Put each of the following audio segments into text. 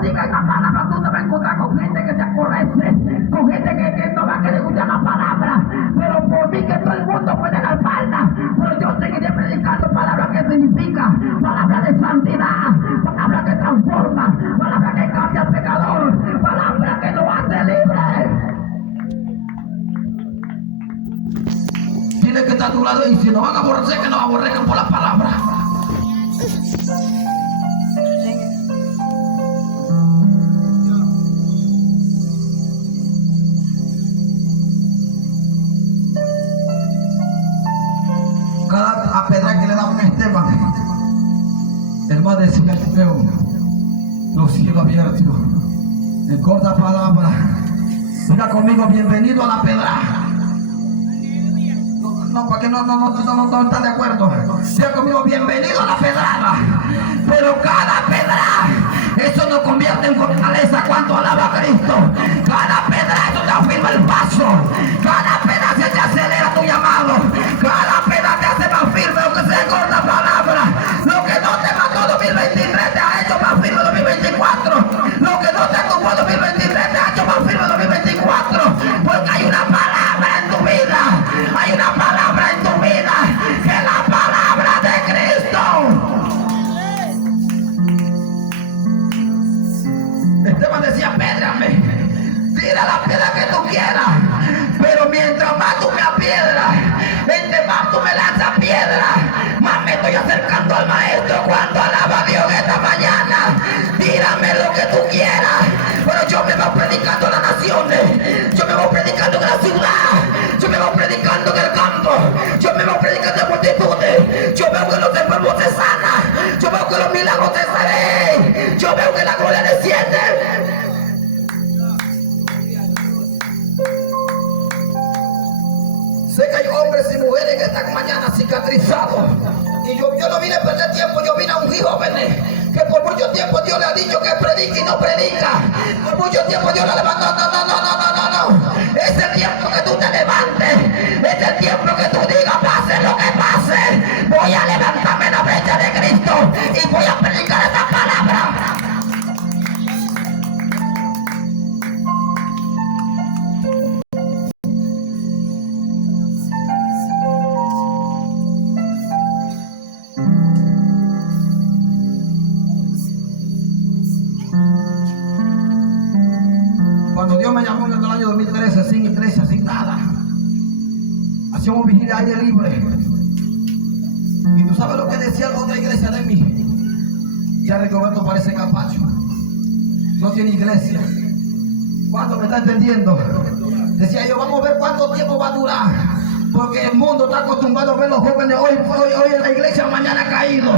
predica la palabra, tú te vas a encontrar con gente que te aborrece, con gente que no va a querer escuchar la palabra. Pero por mí que todo el mundo puede la espalda, pero yo seguiré predicando palabra que significa, palabra de santidad, palabra que transforma, palabra que cambia al pecador, palabra que lo hace libre. Dile que está a tu lado y si no van a aborrecer, que nos aborrezcan por la palabra. Cada apedra que le daban a Esteban, él va a decir al feo, los cielos abiertos, en corta palabra. Diga conmigo, bienvenido a la pedra. No, para que no está de acuerdo. Diga conmigo, bienvenido a la pedrada. Pero cada pedra, eso nos convierte en fortaleza. Cuando alaba a Cristo, cada pedra, eso te afirma el paso. Cada pedra se te acelera tu llamado. Cada pedra te hace más firme, aunque sea con la palabra. Lo que no te mató 2023 te ha hecho más firme 2024. Lo que no te tuvo 2023 te ha hecho más firme 2024. Porque hay una palabra en tu vida. Hay una palabra en tu vida, que es la palabra de Cristo. Esteban decía, pédrame, tira la piedra que tú quieras, pero mientras más tú me apiedras, entre más tú me lanzas piedra, más me estoy acercando al maestro. Cuando alaba a Dios esta mañana, tírame lo que tú quieras, pero yo me voy predicando a las naciones, yo me voy predicando en la ciudad, yo me voy predicando en el campo, yo me voy predicando en multitudes, yo veo que los enfermos se sanan, yo veo que los milagros se salen, yo veo que la gloria desciende. Sé que hay hombres y mujeres que esta mañana cicatrizados, y yo no vine a perder tiempo, yo vine a ungir jóvenes que por mucho tiempo Dios le ha dicho que predique y no predica. Por mucho tiempo Dios le levantó. No. Es el tiempo que tú te levantes. Es el tiempo que tú digas, pase lo que pase, voy a levantarme en la brecha de Cristo y voy a predicar esta palabra. Cuando Dios me llamó en el año 2013, sin iglesia, sin nada, hacíamos vigilia al aire libre. Y tú sabes lo que decía la otra iglesia de mí. Ya Rigoberto parece capacho, no tiene iglesia. ¿Cuánto me está entendiendo? Decía yo, vamos a ver cuánto tiempo va a durar, porque el mundo está acostumbrado a ver los jóvenes hoy en la iglesia, mañana caído.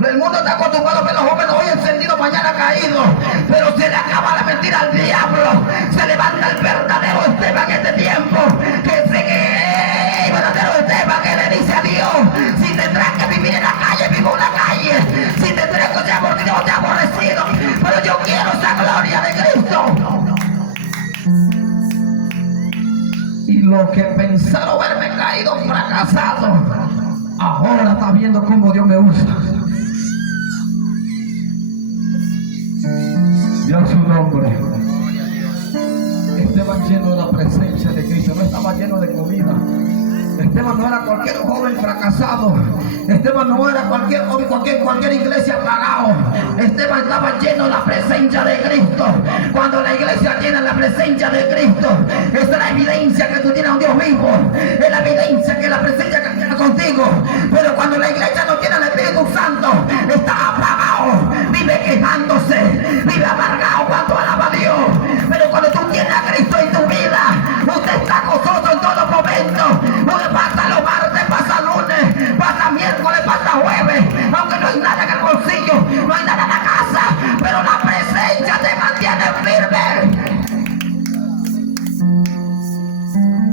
El mundo está acostumbrado a ver los jóvenes hoy encendidos, mañana caídos. Pero se le acaba la mentira al diablo. Se levanta el verdadero Esteban en este tiempo, que sigue el verdadero Esteban, que le dice a Dios, si tendrás que vivir en la calle, vivo en la calle. Si tendrás que ser aborrecido, te aborrecido, pero yo quiero esa gloria de Cristo. Y los que pensaron verme caído, fracasado, ahora está viendo cómo Dios me usa. Dios su nombre. Esteban lleno de la presencia de Cristo, no estaba lleno de comida. Esteban no era cualquier joven fracasado. Esteban no era cualquier iglesia pagado. Esteban estaba lleno de la presencia de Cristo. Cuando la iglesia tiene la presencia de Cristo, esa es la evidencia que tú tienes a un Dios vivo. Es la evidencia que la presencia camina contigo. Pero cuando la iglesia no tiene el Espíritu Santo, está apagado, vive quejándose, vive amargado cuando alaba a Dios. Pero cuando tú tienes a Cristo en tu vida, usted está gozoso en todo momento. Pasa los martes, pasa lunes, pasa miércoles, pasa jueves, aunque no hay nada en el bolsillo, no hay nada en la casa, pero la presencia te mantiene firme.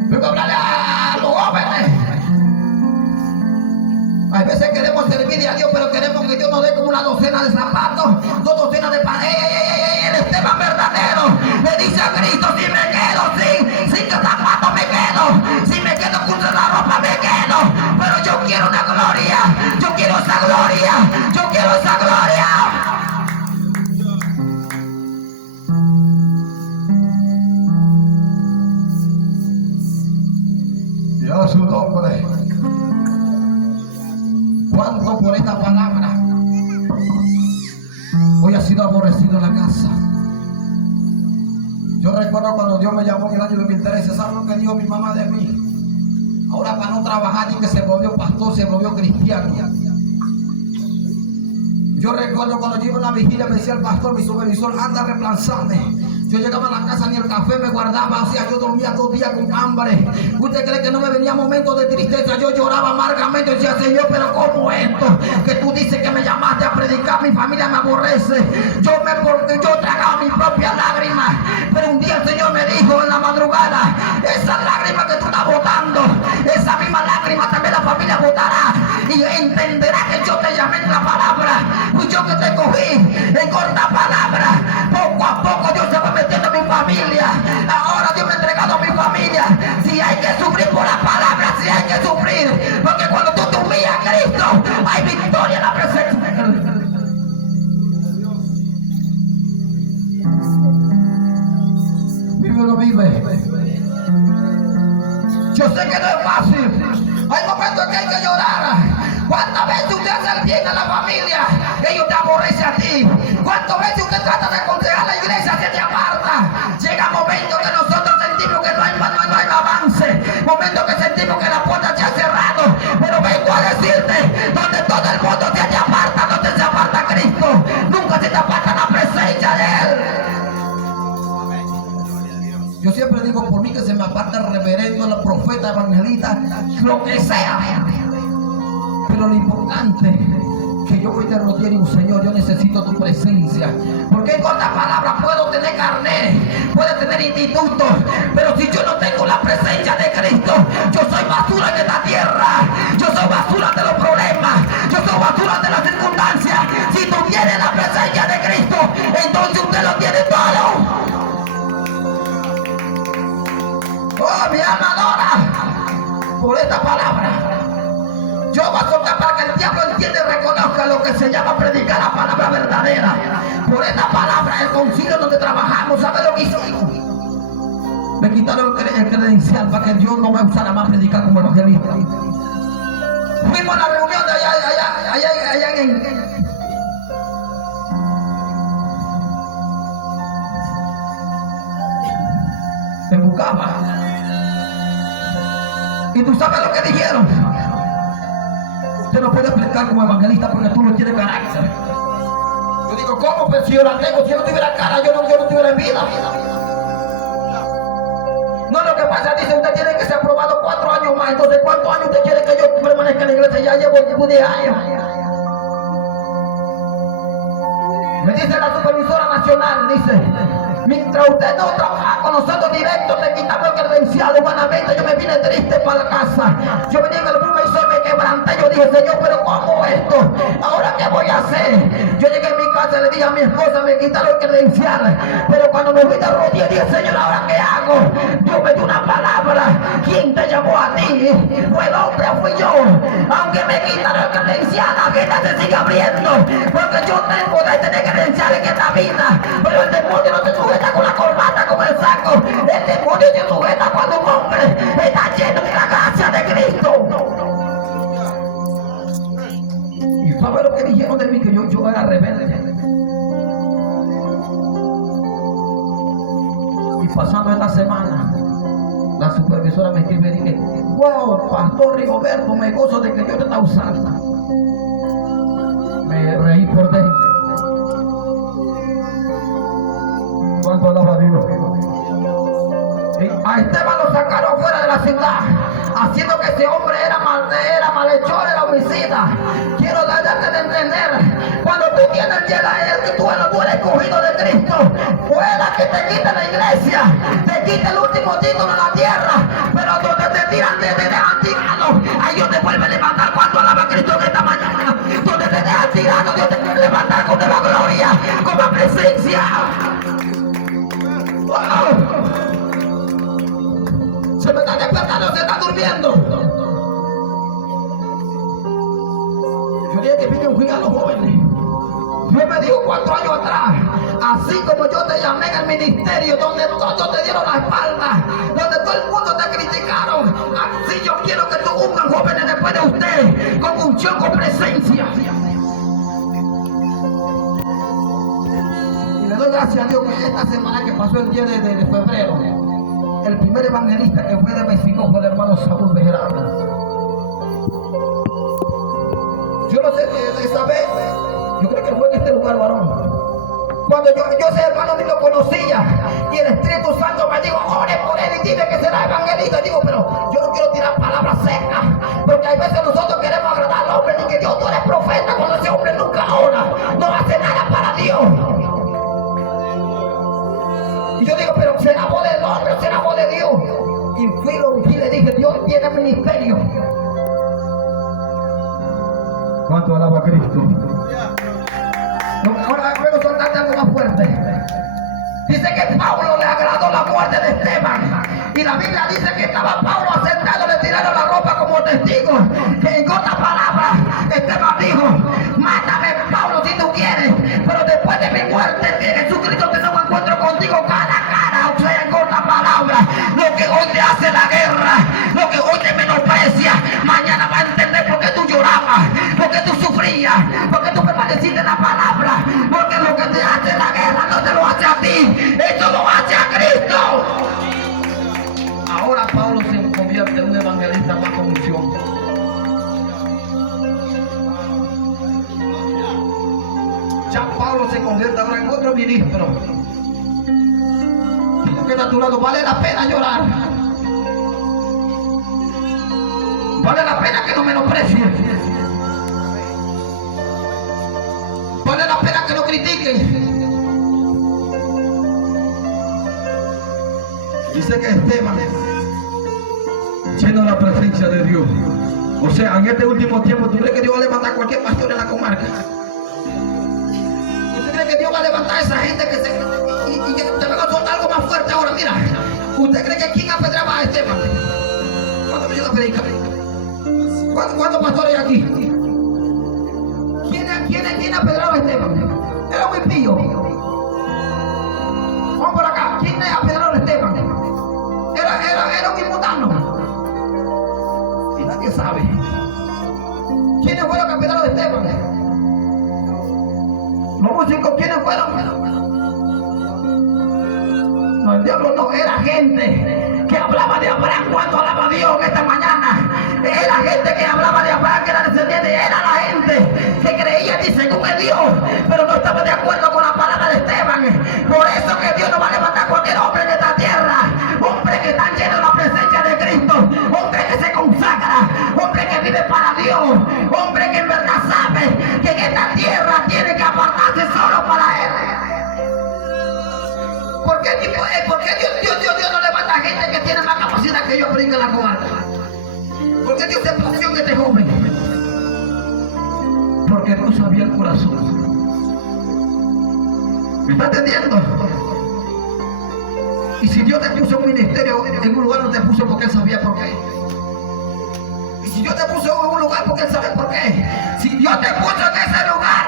Vengo a hablarle a los jóvenes. Hay veces queremos servirle a Dios, pero queremos que Dios nos dé como una docena de zapatos, 2 docenas de panes. El Esteban verdadero le dice a Cristo, si me quedo sin zapatos me quedo, si me quedo con la ropa me quedo, pero yo quiero una gloria, yo quiero esa gloria, yo quiero esa gloria. pronto por esta palabra. Hoy ha sido aborrecido en la casa. Yo recuerdo cuando Dios me llamó en el año 2013. ¿Sabes lo que dijo mi mamá de mí? Ahora para no trabajar y que se volvió pastor, se volvió cristiano. Yo recuerdo cuando yo iba a una vigilia, me decía el pastor, mi supervisor, anda a reemplazarme. Yo llegaba a la casa, ni el café me guardaba, o sea, yo dormía 2 días con hambre. ¿Usted cree que no me venía momentos de tristeza? Yo lloraba amargamente, decía, Señor, pero ¿cómo esto? Que tú dices que me llamaste a predicar, mi familia me aborrece. Yo tragaba mis propias lágrimas, pero un día el Señor me dijo en la madrugada, esas lágrimas que tú estás botando, esa misma lágrima también la familia botará, y entenderá que yo te llamé en la palabra, pues yo que te cogí en corta palabra. Poco a poco Dios se va metiendo en mi familia. Ahora Dios me ha entregado a mi familia. Si hay que sufrir por la palabra, si hay que sufrir, porque cuando tú te humillas a Cristo, hay victoria en la presencia de Cristo. Vive o no vive. Yo sé que no es fácil. Hay momentos en que hay que llorar. ¿Cuántas veces usted hace el bien a la familia? Ellos te aborrecen a ti. ¿Cuántas veces usted trata de aconsejar a la iglesia? Se te aparta. Llega momentos que nosotros sentimos que no hay avance. Momentos que sentimos que la puerta se ha cerrado. Pero vengo a decirte, donde todo el mundo se te aparta, donde se aparta Cristo, nunca se te aparta la presencia de Él. Yo siempre digo, por mí que se me aparta el reverendo, el profeta, evangelista, lo que sea. Pero lo importante que yo voy de rodillas y digo, Señor, yo necesito tu presencia. Porque con la palabra puedo tener carnet, puedo tener institutos, pero si yo no tengo la presencia de Cristo, yo soy basura en esta tierra. Yo soy basura de los problemas, yo soy basura de las circunstancias. Si tú tienes la presencia de Cristo, entonces usted lo tiene todo. Oh, mi alma adora por esta palabra. Yo voy a soltar para que el diablo entienda y reconozca lo que se llama predicar la palabra verdadera. Por esta palabra, el concilio donde trabajamos, ¿sabe lo que hicieron? Me quitaron el credencial para que Dios no me usara más predicar como evangelista. Fuimos a la reunión de allá en Bucama. Y tú sabes lo que dijeron. Usted no puede predicar como evangelista porque tú no tienes carácter. Yo digo, ¿cómo? Pero si yo la tengo, si yo no tuviera cara, yo no tuviera vida. No, lo que pasa, dice, usted tiene que ser aprobado 4 años más. Entonces, ¿cuántos años usted quiere que yo permanezca en la iglesia? Ya llevo 10 años. Me dice la supervisora nacional, dice, mientras usted no trabaja con nosotros directo, te quitamos el credencial. Humanamente yo me vine triste para la casa. Yo venía en el mundo y me quebranté. Yo dije, Señor, pero ¿cómo esto? ¿Ahora qué voy a hacer? Yo llegué a mi casa y le dije a mi esposa, me quitaron el credencial. Pero cuando me fui de rodillas, dije, Señor, ¿ahora qué hago? Dios me dio una palabra. ¿Quién te llamó a ti? ¿Fue el hombre o fui yo? Aunque me quitaron el credencial, la vida se sigue abriendo. Porque yo tengo de tener credenciales en esta vida. Pero el demonio no te sujeta con la corbata, con el saco. El demonio te sujeta cuando un hombre está lleno de la gracia de Cristo. ¿Y sabe lo que dijeron de mí? Que yo era rebelde. Y pasando esta semana, la supervisora me escribe y dije, wow, Pastor Rigoberto, me gozo de que Dios te está usando. Me reí por dentro. ¿Cuánto alaba a Dios? A Esteban lo sacaron fuera de la ciudad, haciendo que ese hombre era malhechor, era homicida. Quiero darte de entender, cuando tú tienes fiel a Él, que tú eres escogido de Cristo, pueda que te quite la iglesia, te quite el último título en la tierra, pero donde te tiran, te dejan tirado, ahí Dios te vuelve a levantar. Cuando alaba a Cristo en esta mañana, donde te dejan tirado, Dios te vuelve a levantar con la gloria, con la presencia. Wow. Se me está despertando, se está durmiendo. Yo dije que vine un día a los jóvenes. Dios me dijo 4 años atrás, así como yo te llamé en el ministerio, donde todos te dieron la espalda, donde todo el mundo te criticaron, Así yo quiero que tú ungan jóvenes después de usted, con unción, con presencia. Y le doy gracias a Dios que esta semana que pasó el 10 de febrero, el primer evangelista que fue de México fue el hermano Saúl Bejarano. Yo no sé de esa vez, yo creo que fue en este lugar, varón. Cuando yo ese hermano ni lo conocía, y el Espíritu Santo me dijo, ore por él y dime que será evangelista. Digo, pero yo no quiero tirar palabras secas, porque hay veces nosotros queremos agradar al hombre, y que Dios tú eres profeta, cuando ese hombre nunca ora, no hace nada para Dios. Y yo digo, pero será voz del hombre, será voz de Dios. Y fui lo ungí y le dije, Dios tiene ministerio. ¿Cuánto alaba a Cristo? Ahora luego soltarte algo más fuerte. Dice que Pablo le agradó la muerte de Esteban. Y la Biblia dice que estaba Pablo sentado, le tiraron la ropa como testigo. Que en otras palabras, Esteban dijo, mátame, Pablo, si tú quieres, pero después de mi muerte, que Jesucristo tenga un encuentro contigo cara a cara. O sea, en otras palabras, lo que hoy te hace la guerra, lo que hoy te menosprecia, mañana va a entender por qué tú llorabas, por qué tú sufrías, por qué tú permaneciste en la palabra, porque lo que te hace la guerra no te lo hace a ti, eso lo hace a Cristo. Ahora Pablo se convierte en un evangelista más con unción. Ya Pablo se convierte ahora en otro ministro. Digo que a tu lado, vale la pena llorar. Vale la pena que no menosprecies. Vale la pena que no critiquen. Dice que Esteban, lleno de la presencia de Dios. O sea, en este último tiempo, ¿tú crees que Dios va a levantar a cualquier pastor en la comarca? ¿Usted cree que Dios va a levantar a esa gente que se... Y te vengo a soltar algo más fuerte ahora? Mira, ¿usted cree que quién apedreaba a Esteban? ¿Cuánto me ayuda a predicar? ¿Cuántos pastores hay aquí? ¿Quién apedraba a Esteban? Era muy pillo. Vamos por acá. ¿Quién apedraba a Esteban? Era un inmutano. Y nadie sabe. ¿Quiénes fueron que apedraron a Esteban? Los músicos, ¿quiénes fueron? No, el diablo no, era gente que hablaba de Abraham cuando hablaba a Dios esta mañana. Era gente que hablaba de Abraham, que era descendiente. Era la gente que creía y según es Dios, pero no estaba de acuerdo con la palabra de Esteban. Por eso que Dios no va a levantar a cualquier hombre en esta tierra. Hombres que están llenos de la presencia de Cristo. Hombres que se consagra. Hombres que vive para Dios. Hombres que en verdad sabe que en esta tierra tiene que apartarse solo para Él. ¿Por qué Dios no levanta a gente que tiene más capacidad que yo brinca la comarca? ¿Por qué Dios se plació en este joven? Porque Dios sabía el corazón. ¿Me está entendiendo? Y si Dios te puso un ministerio en un lugar, no te puso porque Él sabía por qué. Y si Dios te puso en un lugar, porque Él sabe por qué. Si Dios te puso en ese lugar,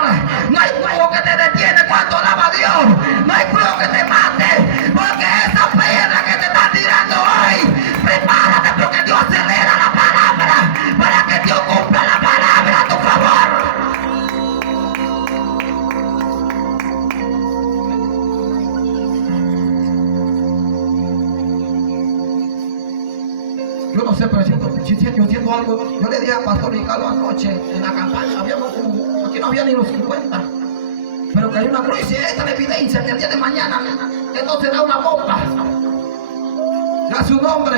no hay fuego que te detiene cuando alaba a Dios. No hay fuego que te mate, porque esa piedra que te están tirando hoy, prepárate porque Dios acelera la palabra para que Dios cumpla la palabra a tu favor. Yo no sé, pero yo siento algo. Yo le dije a Pastor Ricardo anoche en la campaña, aquí no había ni los 50, pero que hay una cruz y esta es la evidencia que el día de mañana esto será una bomba. Da su nombre.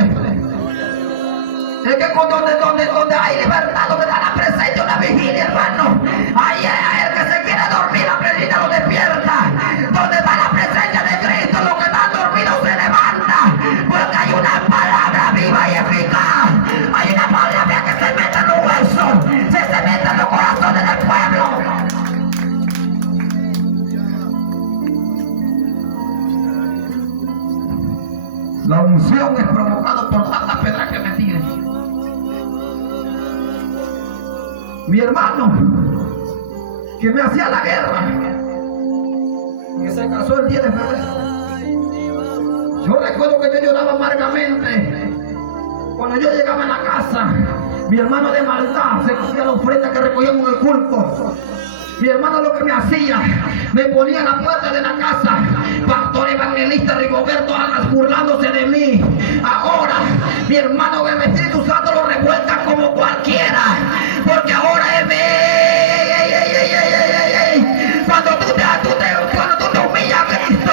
Es que donde hay libertad, donde da la presencia, una vigilia, hermano, ahí el que se quiere dormir, la presencia lo despierta. Donde da la presencia de Cristo, los que están dormidos se levantan, porque hay una palabra viva y eficaz. Hay una palabra que se mete en los huesos, se mete en los corazones del pueblo. La unción es provocada por tantas piedras que me tiren. Mi hermano, que me hacía la guerra, que se casó el 10 de febrero. Yo recuerdo que yo lloraba amargamente Cuando yo llegaba a la casa, mi hermano de maldad se cogía la ofrenda que recogíamos en el culto. Mi hermano lo que me hacía, me ponía en la puerta de la casa, pastor evangelista Rigoberto Alas burlándose de mí. Ahora, mi hermano el Espíritu Santo lo revuelca como cualquiera, porque ahora él cuando tú te humillas a Cristo,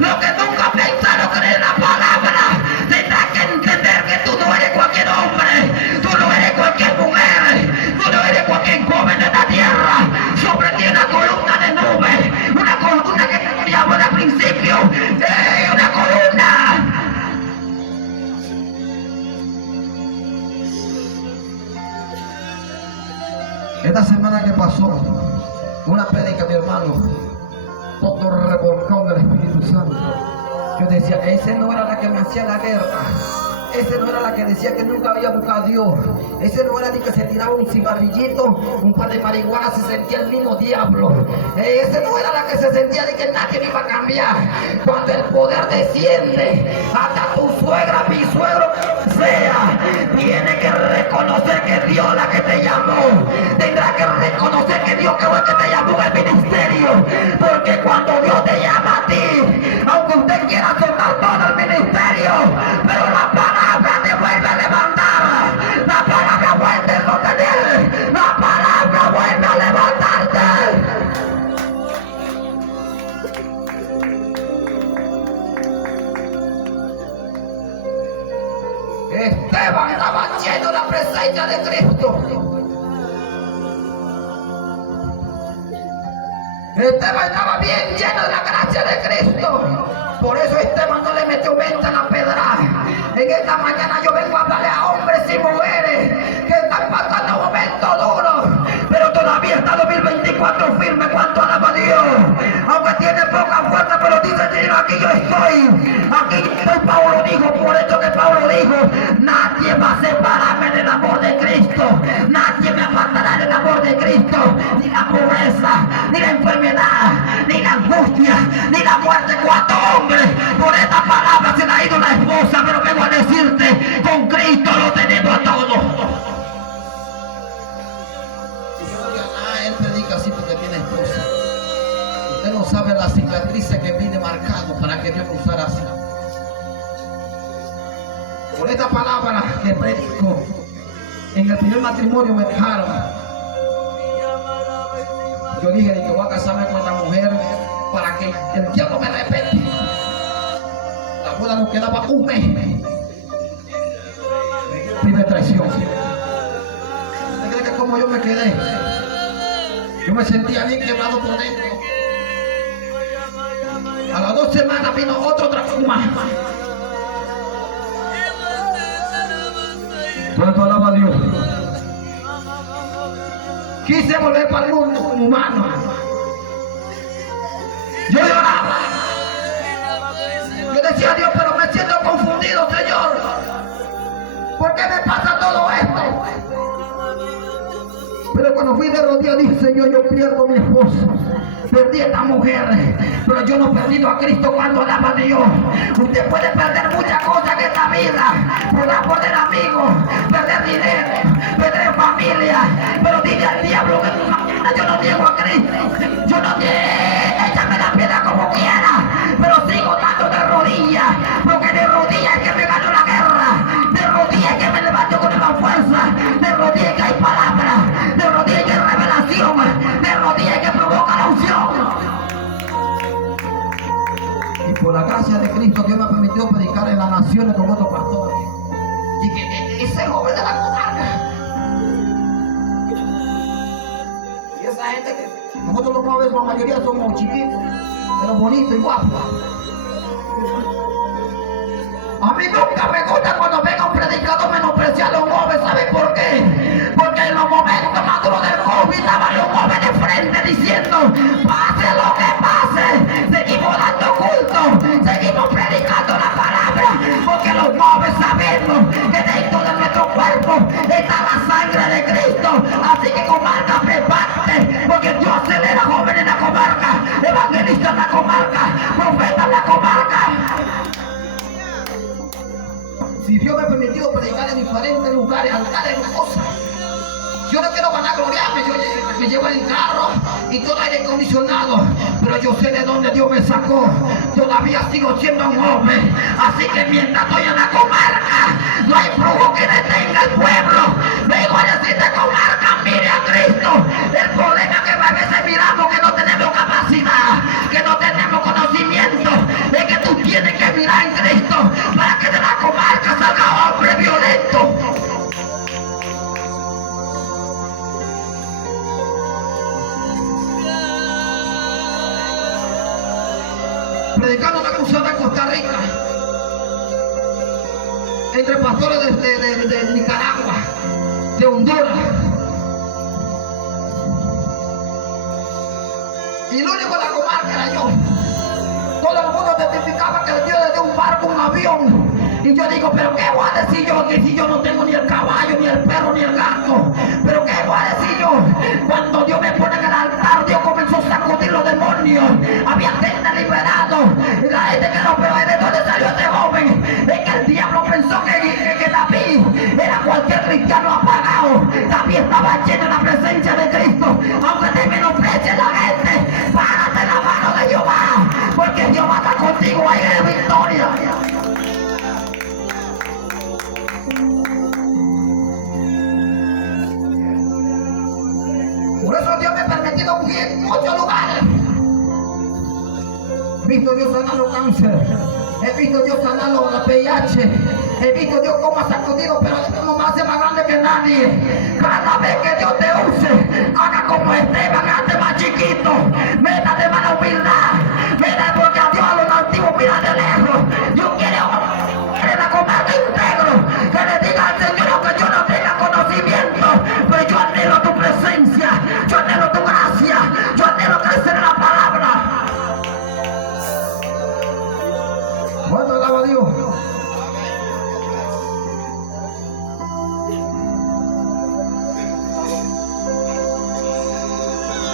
lo que nunca pensaron creer la palabra, tendrás que entender que tú no eres cualquier hombre, tú no eres cualquier mujer, tú no eres cualquier joven de la tierra. Sobre ti una columna de nube, una columna que te llamo al principio, una columna. Esta semana que pasó, una prédica, mi hermano, todo revolcón del Espíritu Santo. Yo decía, esa no era la que me hacía la guerra. Ese no era la que decía que nunca había buscado a Dios. Ese no era ni que se tiraba un cigarrillito, un par de marihuana, se sentía el mismo diablo. Ese no era la que se sentía de que nadie me iba a cambiar. Cuando el poder desciende, hasta tu suegra, mi suegro, sea, tiene que reconocer que Dios la que te llamó. Tendrá que reconocer que Dios que fue el que te llamó al ministerio. Porque cuando Dios te llama a ti, aunque usted quiera soltar todo el ministerio, pero la palabra te vuelve a levantar, la palabra vuelve a sostener, la palabra vuelve a levantarte. Esteban estaba lleno de la presencia de Cristo. Esteban estaba bien lleno de la gracia de Cristo. Por eso Esteban no le metió mente a la pedra. En esta mañana yo vengo a hablarle a hombres y mujeres que están pasando momentos duros, pero todavía está 2024 firme. Cuanto alaba a Dios, aunque tiene poca fuerza, pero dice el Señor, aquí yo estoy. Aquí estoy. Pablo dijo, por eso que Pablo dijo, nadie va a separarme del amor de Cristo, nadie me apartará del amor de Cristo, ni la pobreza, ni la enfermedad, ni la angustia, ni la muerte. ¿Cuántos hombres por esta palabra se le ha ido la esposa? Pero vengo a decirte, con Cristo lo tenemos todo. Él predica así porque tiene esposa. Usted no sabe la cicatriz que viene marcado para que Dios me usara así. Por esta palabra que predico, en el primer matrimonio me dejaron. Yo dije que voy a casarme con la mujer para que el diablo me respete. La boda nos quedaba un mes. Primera traición. ¿Usted cree que como yo me quedé? Yo me sentía bien quebrado por dentro. A las 2 semanas vino otro trauma. ¿Cuánto alaba a Dios? Quise volver para el mundo humano. Yo lloraba. Yo decía, Dios, pero me siento confundido, Señor. ¿Por qué me pasa todo esto? Pero cuando fui de rodillas dije, Señor, yo pierdo a mi esposo, perdí a esta mujer, pero yo no he perdido a Cristo. Cuando alaba a Dios. Usted puede perder muchas cosas en esta vida, podrá perder amigos, perder dinero, perder familia, pero dile al diablo que mañana yo no niego a Cristo, yo no niego, échame la piedra como quiera, pero sigo dando de rodillas, porque de rodillas es que me gano la guerra, de rodillas es que me levanto con más fuerza, de rodillas que hay palabras, de rodillas que hay revelación, de rodillas que provoca la unción. Y por la gracia de Cristo, Dios me ha permitido predicar en las naciones con otros pastores. Y que ese joven de la comarca. Y esa gente que nosotros los jóvenes, la mayoría somos chiquitos, pero bonitos y guapos. A mí nunca me gusta cuando venga un predicador menospreciar a un joven. ¿Sabe por qué? Porque en los momentos más duros del COVID estaban los jóvenes de frente diciendo, pase lo que pase, seguimos dando culto, seguimos predicando la palabra, porque los jóvenes sabemos que dentro de nuestro cuerpo está la sangre de Cristo. Así que comarca, prepárate, porque Dios acelera jóvenes en la comarca, evangelistas en la comarca, profetas en la comarca. Si Dios me ha permitido predicar en diferentes lugares, altares, cosas. Yo no quiero vanagloriarme, yo me llevo en el carro y todo aire acondicionado, pero yo sé de dónde Dios me sacó. Todavía sigo siendo un hombre, así que mientras estoy en la comarca, no hay brujo que detenga al pueblo. Vengo a decirte, comarca, mire a Cristo. El problema es que a veces miramos que no tenemos capacidad, que no tenemos conocimiento, es que tú tienes que mirar en Cristo para que de la comarca salga hombre violento. Predicando una cruzada en Costa Rica entre pastores de Nicaragua, de Honduras, y lo único de la comarca era yo. Todo el mundo testificaba que Dios le dio un barco, un avión, y yo digo, pero qué voy a decir yo, que si yo no tengo ni el caballo, ni el perro, ni el gato, pero qué voy a decir yo. Cuando Dios me pone en el altar, Dios comenzó a sacudir los demonios, había gente liberado, y la gente que no, pero ¿de dónde salió este joven? Es que el diablo pensó que David era cualquier cristiano apagado. David estaba lleno de la presencia de Cristo. Aunque te menosprecie la gente, párate en la mano de Jehová, porque Jehová está contigo, ahí de victoria. Por eso Dios me ha permitido ungir en muchos lugares. He visto Dios sanando cáncer, he visto Dios sanando la VIH, he visto Dios cómo ha sacudido, pero esto no me hace más grande que nadie. Cada vez que Dios te use, haga como Esteban, hazte más chiquito, métate más la humildad, mira, porque a Dios a los nativos mira de lejos. Dios quiere la comarca íntegro, que le diga al Señor que yo no tenga conocimiento, pero yo anhelo tu presencia, yo anhelo tu gracia, yo anhelo crecer en la palabra. ¿Cuánto alaba a Dios?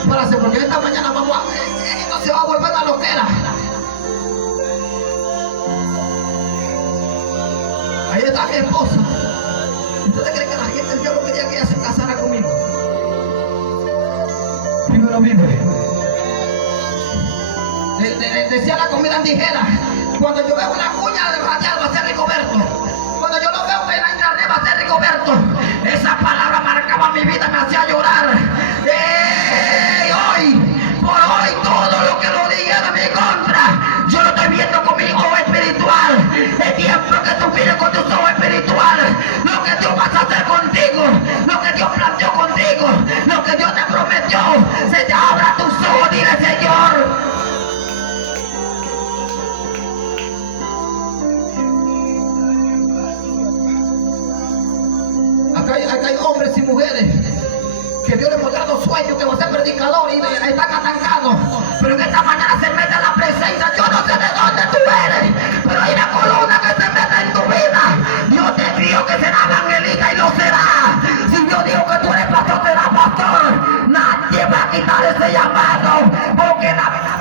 Espérate, porque esta mañana vamos a... esto se va a volver una loquera. Ahí está mi esposa. ¿Ustedes creen que la gente, el diablo quería que ella se casara conmigo? Primero vive. Decía la comida indígena. Cuando yo veo una cuña de radial va a ser Rigoberto. Cuando yo lo veo en la internet va a ser Rigoberto. Esa palabra marcaba mi vida, me hacía llorar. Hoy, por hoy, todo lo que lo diga de mi contra, yo lo estoy viendo con mi ojo espiritual. Es tiempo que tú mires con tus ojos espirituales lo que Dios va a hacer contigo, lo que Dios planteó contigo, lo que Dios te prometió. Se te abra tus ojos, dile Señor. Acá hay hombres y mujeres que Dios les ha mostrado sueños que van a ser predicadores y están atancados, pero en esta mañana se mete la presencia. Yo no sé de dónde tú eres, pero hay una columna que se mete en tu vida. Dios te dijo que será evangelista y lo será. Si Dios dijo que tú eres pastor, serás pastor. Nadie va a quitar ese llamado, porque la vida.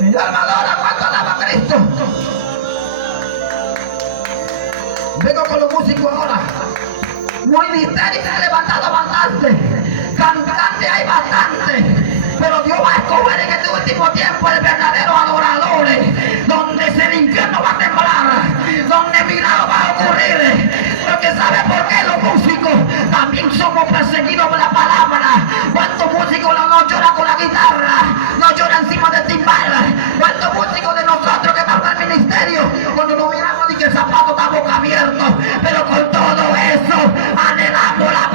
Mi alma adora cuando alaba a Cristo. Vengo con los músicos ahora. Ministerio se ha levantado bastante. Cantantes hay bastante. Pero Dios va a escoger en este último tiempo el verdadero adoradores. Donde el infierno va a temblar. Donde milagro va a ocurrir. Porque ¿sabe por qué los músicos también somos perseguidos por la palabra? ¿Cuántos músicos no lloran con la guitarra? No lloran encima del timbal. ¿Cuántos músicos de nosotros que estamos en el ministerio, cuando nos miramos y que el zapato está boca abierto, pero con todo eso anhelamos la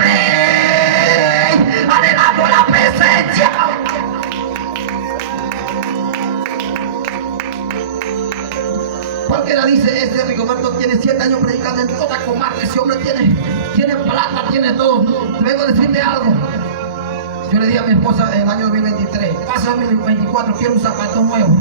presencia? Cualquiera dice, este Rigoberto tiene 7 años predicando en toda comarca, ese hombre tiene plata, tiene todo. Vengo a decirte algo. Yo le dije a mi esposa en el año 2023, pasa 2024, quiero un zapato nuevo.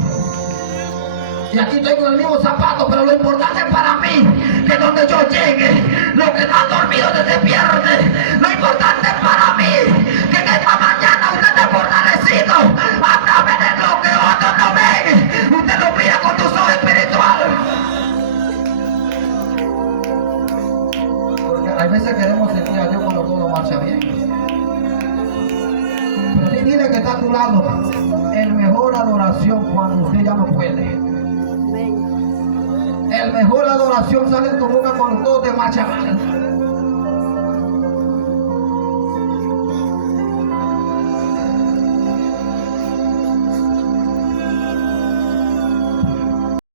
Y aquí estoy con el mismo zapato, pero lo importante para mí, que donde yo llegue, los que están dormidos se despierten. Lo importante para mí, que en esta mañana usted te que está a tu lado, el mejor adoración cuando usted ya no puede. El mejor adoración sale de tu boca cuando todo te marcha mal.